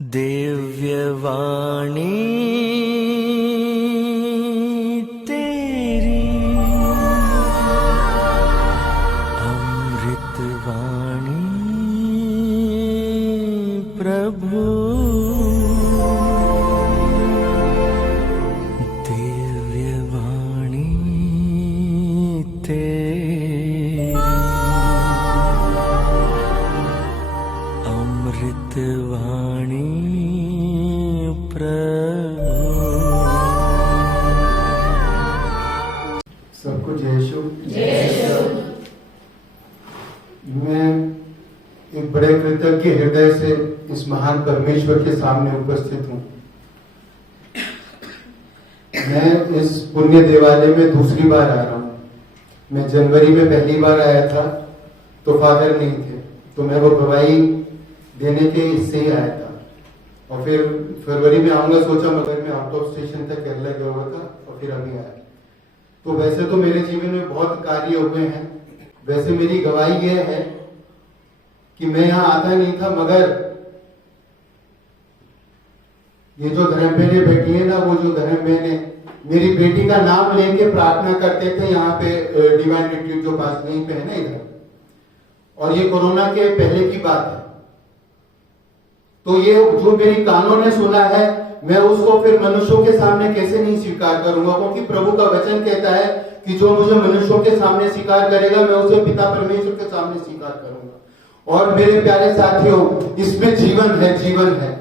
दिव्यवाणी तेरी अमृतवाणी प्रभु। दिव्यवाणी तेरी अमृतवाणी सबको जय यीशु। मैं एक बड़े कृतज्ञ हृदय से इस महान परमेश्वर के सामने उपस्थित हूँ। मैं इस पुण्य देवालय में दूसरी बार आ रहा हूँ। मैं जनवरी में पहली बार आया था तो फादर नहीं थे, तो मैं वो गवाही देने के इससे ही आया था। और फिर फरवरी में आऊंगा सोचा, मगर मैं आउट ऑफ स्टेशन तक केरला गया हुआ था और फिर अभी आया। तो वैसे तो मेरे जीवन में बहुत कार्य हुए हैं। वैसे मेरी गवाही यह है कि मैं यहाँ आता नहीं था, मगर ये जो धर्म बहनें बैठी है ना, वो जो धर्म बहनें मेरी बेटी का नाम लेके प्रार्थना करते थे यहाँ पे डिवाइन रिट्रीट जो पास नहीं पे है ना इधर। और ये कोरोना के पहले की बात है। तो ये जो मेरी कानों ने सुना है, मैं उसको फिर मनुष्यों के सामने कैसे नहीं स्वीकार करूंगा, क्योंकि प्रभु का वचन कहता है कि जो मुझे मनुष्यों के सामने स्वीकार करेगा, मैं उसे पिता परमेश्वर के सामने स्वीकार करूंगा। और मेरे प्यारे साथियों, इसमें जीवन है, जीवन है।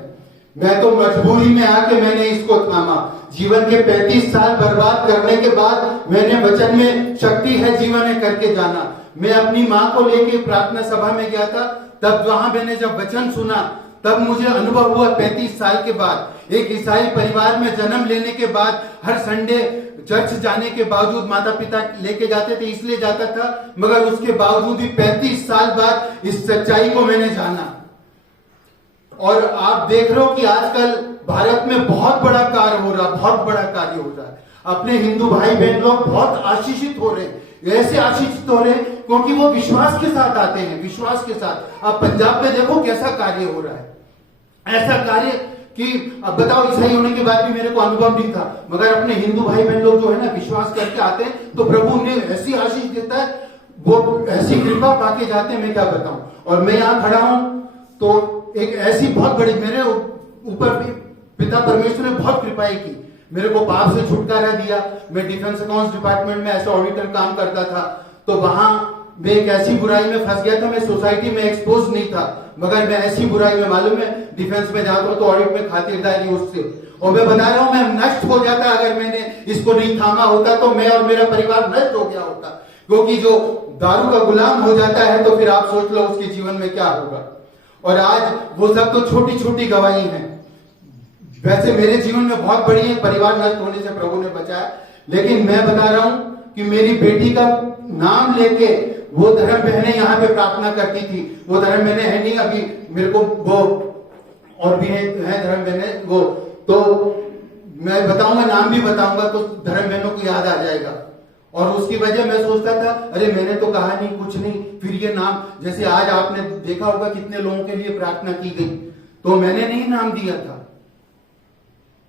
मैं तो मजबूरी में आके मैंने इसको थामा। जीवन के 35 साल बर्बाद करने के बाद मैंने वचन में शक्ति है, जीवन है करके जाना। मैं अपनी माँ को लेके प्रार्थना सभा में गया था, तब वहां मैंने जब वचन सुना, तब मुझे अनुभव हुआ 35 साल के बाद, एक ईसाई परिवार में जन्म लेने के बाद, हर संडे चर्च जाने के बावजूद, माता पिता लेके जाते थे इसलिए जाता था, मगर उसके बावजूद भी 35 साल बाद इस सच्चाई को मैंने जाना। और आप देख रहे हो कि आजकल भारत में बहुत बड़ा कार्य हो रहा, बहुत बड़ा कार्य हो रहा है। अपने हिंदू भाई बहन लोग बहुत आशीषित हो रहे हैं, ऐसे आशीषित हो रहे हैं क्योंकि वो विश्वास के साथ आते हैं, विश्वास के साथ। आप पंजाब में देखो कैसा कार्य हो रहा है, ऐसा कार्य कि अब बताओ, ईसाई होने के बाद भी मेरे को अनुभव नहीं था, मगर अपने हिंदू भाई बहन लोग जो है ना विश्वास करके आते हैं, तो प्रभु उन्हें ऐसी आशीष देता है, वो ऐसी कृपा पाके जाते हैं, मैं क्या बताऊं। और मैं यहाँ खड़ा हूं तो एक ऐसी बहुत बड़ी मेरे ऊपर भी पिता परमेश्वर ने बहुत कृपाएं की, मेरे को पाप से छुटकारा दिया। मैं डिफेंस अकाउंट्स डिपार्टमेंट में ऐसे ऑडिटर काम करता था, तो वहां मैं एक ऐसी बुराई में फंस गया था। मैं सोसाइटी में एक्सपोज नहीं था, मगर मैं ऐसी बुराई में, मालूम है, डिफेंस में जाता हूं तो ऑडिट में खातिरदारी उससे, और मैं बता रहा हूं मैं नष्ट हो जाता अगर मैंने इसको नहीं थामा होता, तो मैं और मेरा परिवार नष्ट हो गया होता। क्योंकि जो दारू का गुलाम हो जाता है तो फिर आप सोच लो उसके जीवन में क्या होगा। और आज वो सब तो छोटी छोटी गवाही है। वैसे मेरे जीवन में बहुत बड़ी है, परिवार नष्ट होने से प्रभु ने बचाया। लेकिन मैं बता रहा हूं कि मेरी बेटी का नाम लेके वो धर्म बहनें यहाँ पे प्रार्थना करती थी। वो धर्म बहनें है नहीं अभी, मेरे को वो और भी है धर्म बहनें, वो तो मैं बताऊंगा, नाम भी बताऊंगा तो धर्म बहनों को याद आ जाएगा। और उसकी वजह मैं सोचता था, अरे मैंने तो कहा नहीं, कुछ नहीं, फिर ये नाम, जैसे आज आपने देखा होगा कितने लोगों के लिए प्रार्थना की गई, तो मैंने नहीं नाम दिया था,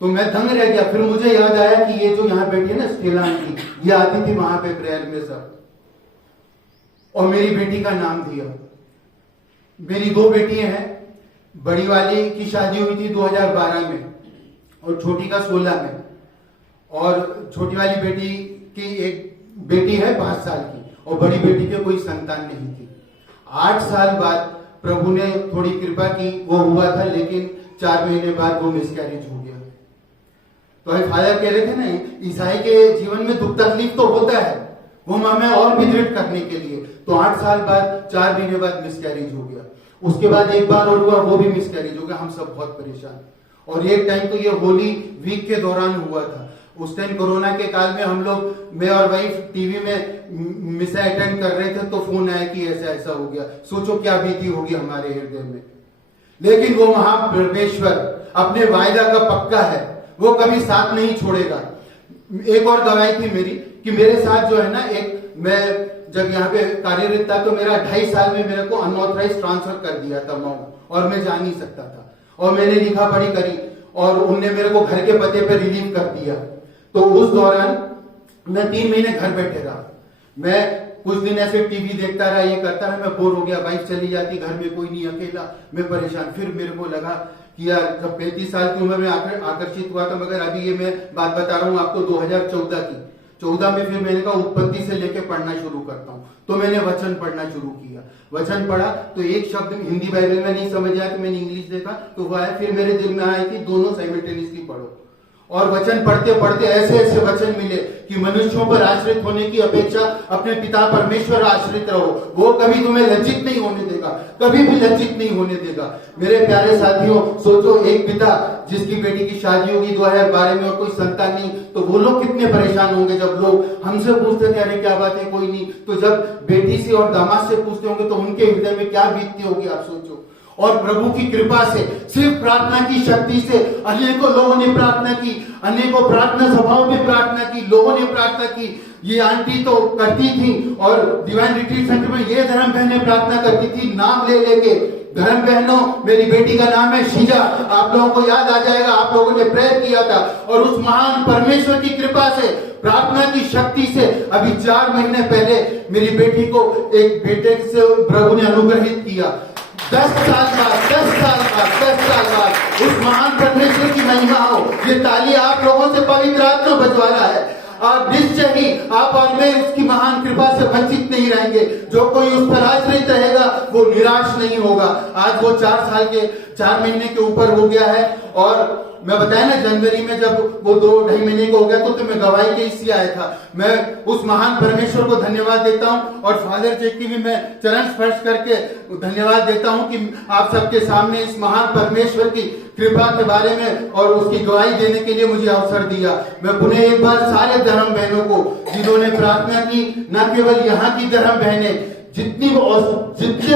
तो मैं दंग रह गया। फिर मुझे याद आया कि ये जो यहाँ बैठी है ना स्टेला आंटी, ये आती थी वहां पे प्रेयर में सब, और मेरी बेटी का नाम दिया। मेरी 2 बेटियां हैं, बड़ी वाली की शादी हुई थी 2012 में और छोटी का 16 में। और छोटी वाली बेटी की एक बेटी है 5 साल की, और बड़ी बेटी के कोई संतान नहीं थी। 8 साल बाद प्रभु ने थोड़ी कृपा की, वो हुआ था, लेकिन 4 महीने बाद वो मिसकैरेज हो गया। तो फादर कह रहे थे ना, ईसाई के जीवन में दुख तकलीफ तो होता है, वो हमें और भी दृढ़ करने के लिए। तो 8 साल बाद 4 महीने बाद मिसकैरेज हो गया। उसके बाद एक बार और हुआ, वो भी मिसकैरेज हो गया। हम सब बहुत परेशान। और एक टाइम तो ये होली वीक के दौरान हुआ था। उस टाइम कोरोना के काल में हम लोग, मैं और वाइफ टीवी में मिसा अटेंड कर रहे थे, तो फोन आया कि ऐसा ऐसा हो गया। सोचो क्या बीती होगी हमारे हृदय में। लेकिन वो महापरमेश्वर अपने वायदा का पक्का है, वो कभी साथ नहीं छोड़ेगा। एक और गवाही थी मेरी कि मेरे साथ जो है ना, एक मैं जब यहाँ पे कार्यरत था तो मेरा 2.5 साल में मेरे को अनऑथराइज ट्रांसफर कर दिया था मऊ, और मैं जा नहीं सकता था। और मैंने लिखा पढ़ी करी और उनने मेरे को घर के पते पे रिलीव कर दिया। तो उस दौरान मैं 3 महीने घर बैठे रहा। मैं कुछ दिन ऐसे टीवी देखता रहा, ये करता रहा, मैं बोर हो गया, वाइफ चली जाती, घर में कोई नहीं, अकेला, मैं परेशान। फिर मेरे को लगा कि यार जब 35 साल की उम्र में आकर्षित हुआ था, मगर अभी ये मैं बात बता रहा हूँ आपको 2014 की। 14 में फिर मैंने कहा उत्पत्ति से लेके पढ़ना शुरू करता हूँ, तो मैंने वचन पढ़ना शुरू किया। वचन पढ़ा तो एक शब्द हिंदी बाइबल में नहीं समझ आया, तो मैंने इंग्लिश देखा, तो वो आया। फिर मेरे दिल में आया कि दोनों साइमल्टेनियसली पढ़ो। और वचन पढ़ते पढ़ते ऐसे ऐसे वचन मिले कि मनुष्यों पर आश्रित होने की अपेक्षा अपने पिता परमेश्वर आश्रित रहो, वो कभी तुम्हें लज्जित नहीं होने देगा, कभी भी लज्जित नहीं होने देगा। मेरे प्यारे साथियों, सोचो एक पिता जिसकी बेटी की शादी होगी 2012 में और कोई संतान नहीं, तो वो लोग कितने परेशान होंगे। जब लोग हमसे पूछते थे अरे क्या बात है कोई नहीं, तो जब बेटी से और दामाद से पूछते होंगे तो उनके हृदय में क्या बीतती होगी, आप सोचो। और प्रभु की कृपा से, सिर्फ प्रार्थना की शक्ति से अनेकों लोगों ने प्रार्थना की, अनेकों प्रार्थना सभाओं में प्रार्थना की, लोगों ने प्रार्थना की। ये आंटी तो करती थी और डिवाइन रिट्रीट सेंटर में ये धर्म बहनें प्रार्थना करती थी नाम ले लेके। धर्म बहनों, मेरी बेटी का नाम है शीजा, आप लोगों को याद आ जाएगा, आप लोगों ने प्रेयर किया था। और उस महान परमेश्वर की कृपा से, प्रार्थना की शक्ति से अभी 4 महीने पहले मेरी बेटी को एक बेटे से प्रभु ने अनुग्रहित किया। 10 साल बाद उस महान परमेश्वर की महिमा हो। ये ताली आप लोगों से पवित्र आत्मा बजवा रहा है और निश्चय ही आप और मैं उसकी महान कृपा से वंचित नहीं रहेंगे। जो कोई उस पर आश्रित रहेगा वो निराश नहीं होगा। आज वो 4 महीने के ऊपर हो गया है। और मैं बताया ना, जनवरी में जब वो 2-2.5 महीने को हो गया तो मैं गवाही के इससे आया था। मैं उस महान परमेश्वर को धन्यवाद देता हूं और फादर चेक की भी मैं चरण स्पर्श करके धन्यवाद देता हूं कि आप सबके सामने इस महान परमेश्वर की कृपा के बारे में और उसकी गवाही देने के लिए मुझे अवसर दिया। मैं पुनः एक बार सारे धर्म बहनों को जिन्होंने प्रार्थना की, न केवल यहाँ की धर्म बहनें, जितने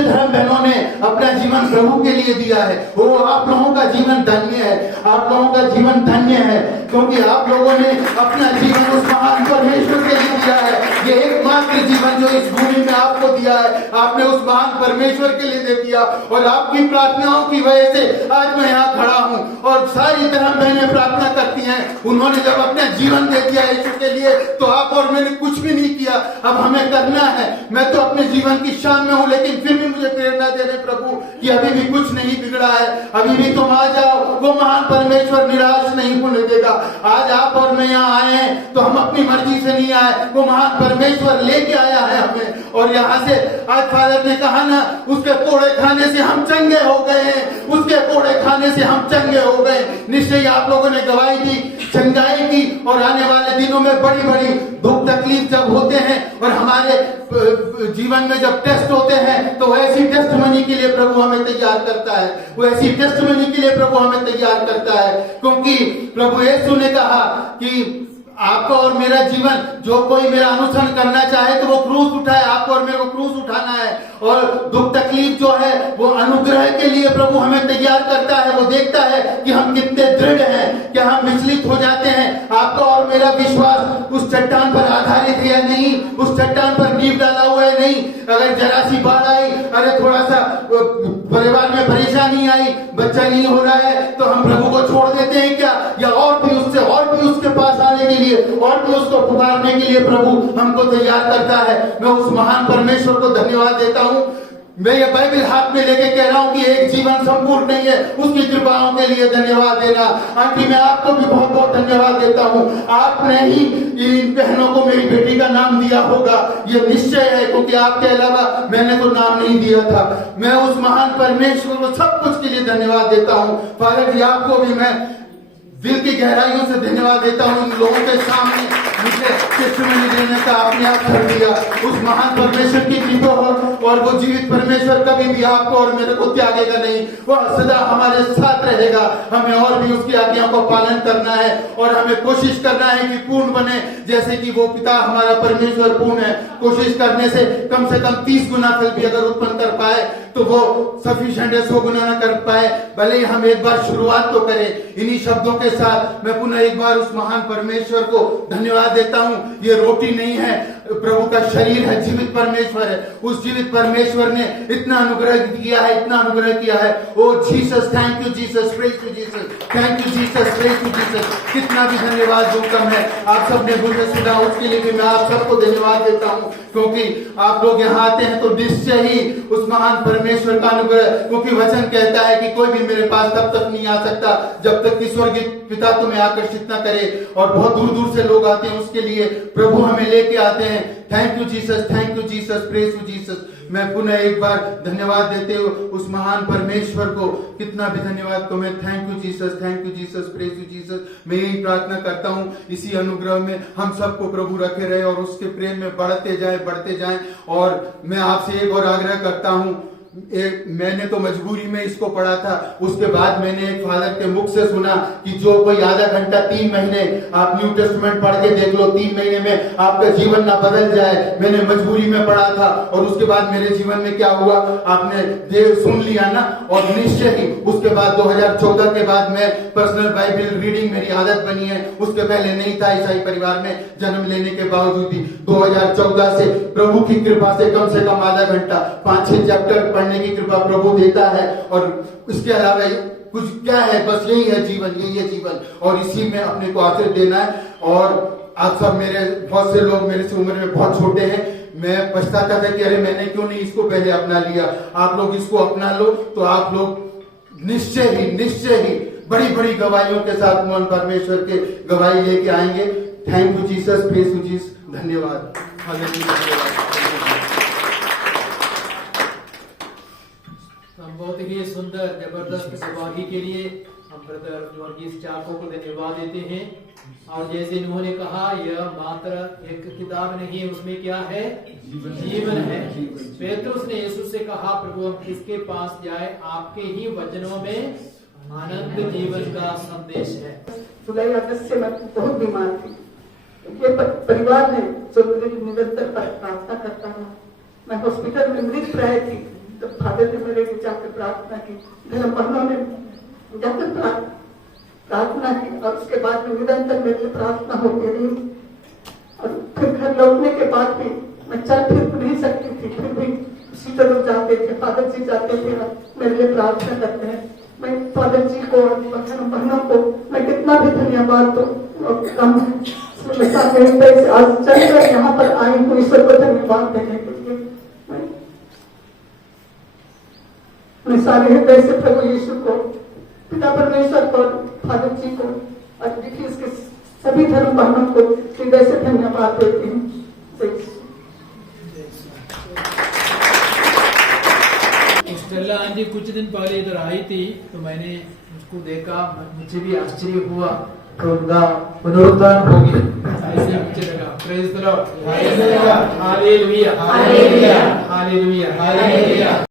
धर्म बहनों ने अपना जीवन प्रभु के लिए दिया है, वो आप लोगों का जीवन धन्य है। आप लोगों का जीवन धन्य है क्योंकि आप लोगों ने अपना जीवन उस महान परमेश्वर के लिए दिया है। ये एकमात्र जीवन जो इस भूमि में आपको दिया है, आपने उस महान परमेश्वर के लिए दे दिया। और आपकी प्रार्थनाओं की वजह से आज मैं यहाँ खड़ा हूँ और सारी धर्म बहनें प्रार्थना करती हैं। उन्होंने जब अपना जीवन दे दिया यीशु के लिए, तो आप और मैंने कुछ भी नहीं किया, अब हमें करना है। मैं तो अपने जीवन की शान में हूं, लेकिन फिर भी मुझे प्रेरणा दे रहे प्रभु कि अभी भी कुछ नहीं बिगड़ा है, अभी भी तुम आ जाओ। वो महान परमेश्वर निराश नहीं होने देगा। आज आप और मैं यहाँ आए हैं तो हम अपनी मर्जी से नहीं आए, वो महान परमेश्वर लेके आया है हमें। और यहाँ से आज फादर ने कहा ना, उसके कोड़े खाने से हम चंगे हो गए हैं, उसके कोड़े खाने से हम चंगे हो गए। निश्चय आप लोगों ने गवाही दी, चंगाई की। और आने वाले दिनों में बड़ी बड़ी दुख तकलीफ जब होते हैं और हमारे जीवन में जब टेस्ट होते हैं, तो ऐसी टेस्टमनी के लिए प्रभु हमें तैयार करता है। वो ऐसी टेस्टमनी के लिए प्रभु हमें तैयार करता है क्योंकि प्रभु यीशु ने कहा कि आपका और मेरा जीवन, जो कोई मेरा अनुसरण करना चाहे तो वो क्रूस उठाए। आपको और मेरे को क्रूस उठाना है। और दुख तकलीफ जो है वो अनुग्रह के लिए प्रभु हमें तैयार करता है। वो देखता है कि हम कितने दृढ़ हैं, क्या हम विचलित हो जाते हैं। आपका और मेरा विश्वास उस चट्टान पर आधारित है या नहीं, उस चट्टान पर नींव डाला हुआ है नहीं। अगर जरा सी बाढ़ आई, अरे थोड़ा सा परिवार में परेशानी आई, बच्चा नहीं हो रहा है, तो हम प्रभु को छोड़ देते हैं क्या? या और भी उसके पास आने के लिए और भी उसको पुकारने के लिए प्रभु हमको तैयार करता है। मैं उस महान परमेश्वर को धन्यवाद देता हूँ। मैं ये बाइबल हाथ में लेके कह रहा हूँ कि एक जीवन संपूर्ण नहीं है, उसकी कृपाओं के लिए धन्यवाद देना। आंटी मैं आपको भी बहुत बहुत धन्यवाद देता हूँ। आपने ही इन बहनों को मेरी बेटी का नाम दिया होगा, ये निश्चय है, क्योंकि आपके अलावा मैंने तो नाम नहीं दिया था। मैं उस महान परमेश्वर को सब कुछ के लिए धन्यवाद देता हूँ। फादर जी आपको भी मैं दिल की गहराइयों से धन्यवाद देता हूँ। इन लोगों के सामने मुझे टेस्टिमनी देने का आपने आप कर दिया। उस महान परमेश्वर की कृपा हो और वो जीवित परमेश्वर कभी भी आपको और मेरे को त्यागेगा नहीं, वो सदा हमारे साथ रहेगा। हमें और भी उसकी आज्ञाओं को पालन करना है और हमें कोशिश करना है कि पूर्ण बने, जैसे कि वो पिता हमारा परमेश्वर पूर्ण है। कोशिश करने से कम 30 गुना फल भी अगर उत्पन्न कर पाए तो वो सफिशिएंट है, 100 गुना ना कर पाए, भले ही हम एक बार शुरुआत तो करें। इन्हीं शब्दों के साथ मैं पुनः एक बार उस महान परमेश्वर को धन्यवाद देता हूं। ये रोटी नहीं है, प्रभु का शरीर है, जीवित परमेश्वर है। उस जीवित परमेश्वर ने इतना अनुग्रह किया है, इतना अनुग्रह किया है। Oh Jesus, thank you Jesus, praise to Jesus, thank you Jesus, praise to Jesus. कितना भी धन्यवाद जो कम है। आप सबने मुझे सुना, उसके लिए भी मैं आप सबको धन्यवाद देता हूं, क्योंकि आप लोग यहाँ आते हैं तो निश्चय ही उस महान परमेश्वर का अनुग्रह, क्योंकि वचन कहता है कि कोई भी मेरे पास तब तक नहीं आ सकता जब तक कि स्वर्गीय पिता तुम्हें आकर्षित ना करे। और बहुत दूर दूर से लोग आते हैं, उसके लिए प्रभु हमें लेके आते हैं। Thank you Jesus, thank you Jesus, praise to Jesus. मैं पुनः एक बार धन्यवाद देते हुए उस महान परमेश्वर को, कितना भी धन्यवाद तो मैं thank you Jesus, thank you Jesus, praise to Jesus. मैं यही प्रार्थना करता हूँ, इसी अनुग्रह में हम सबको प्रभु रखे रहे और उसके प्रेम में बढ़ते जाएं। और मैं आपसे एक और आग्रह करता हूँ, मैंने तो मजबूरी में इसको पढ़ा था, उसके बाद मैंने एक फादर के मुख से सुना कि जो कोई आधा घंटा 3 महीने आप न्यू टेस्टमेंट पढ़ के देख लो, 3 महीने में आपका जीवन ना बदल जाए। मैंने मजबूरी में पढ़ा था और उसके बाद मेरे जीवन में क्या हुआ आपने देव सुन लिया ना। और निश्चय ही उसके बाद 2014 के बाद मैं पर्सनल बाइबल रीडिंग मेरी आदत बनी है। उसके पहले नहीं था, ईसाई परिवार में जन्म लेने के बावजूद भी 2014 से प्रभु की कृपा से कम आधा घंटा 5-6 चैप्टर पढ़ने की कृपा प्रभु देता है। और इसके अलावा कुछ क्या है, बस यही है जीवन, यही है जीवन, और इसी में अपने को आशीर्वाद देना है। और आप सब मेरे बहुत से लोग मेरे से उम्र में बहुत छोटे हैं, मैं पछताता था कि अरे मैंने क्यों नहीं इसको पहले अपना लिया। आप लोग इसको अपना लो तो आप लोग निश्चय ही बड़ी बड़ी गवाहियों के साथ मोहन परमेश्वर के गवाही लेके आएंगे। Thank you Jesus, praise to Jesus, धन्यवाद, धन्यवाद। बहुत ही सुंदर जबरदस्त गवाही के लिए हम ब्रदर वर्गीस चाको को धन्यवाद देते हैं। और जैसे इन्होंने कहा, यह मात्र एक किताब नहीं, उसमें क्या है, जीवन है। पेतरुस ने यीशु से कहा, प्रभु हम किसके पास जाए, आपके ही वचनों में आनंद जीवन का संदेश है। जुलाई अगस्त से मैं बहुत बीमार थी। ये परिवार है जो मुझे निरंतर प्रार्थना करता है। मैं हॉस्पिटल में मृत प्राय थी, तो फादर ने मेरे लिए जाकर प्रार्थना की, धर्म बहनों ने जाकर प्रार्थना की, और उसके बाद में निरंतर मेरे लिए प्रार्थना होती रही। और फिर घर लौटने के बाद भी मैं चल फिर नहीं सकती थी, फिर भी सीधे लोग जाते थे, फादर जी जाते थे, मेरे लिए प्रार्थना करते हैं। मैं फादर जी को और धर्म बहनों को मैं कितना भी धन्यवाद दूं कम है। आज चलकर यहाँ पर आई हूँ ईश्वर को धन्यवाद देने के लिए। मैं सारे हृदय से प्रभु यीशु को, पिता परमेश्वर को, फादर जी को और इसके सभी धर्म बहनों को हृदय से धन्यवाद देती हूँ। स्टेला आंटी कुछ दिन पहले इधर आई थी, तो मैंने उसको देखा, मुझे भी आश्चर्य हुआ, तो उनका पुनरुत्थान हो गया, ऐसे मुझे लगा। Praise the Lord, hallelujah, hallelujah, hallelujah, hallelujah.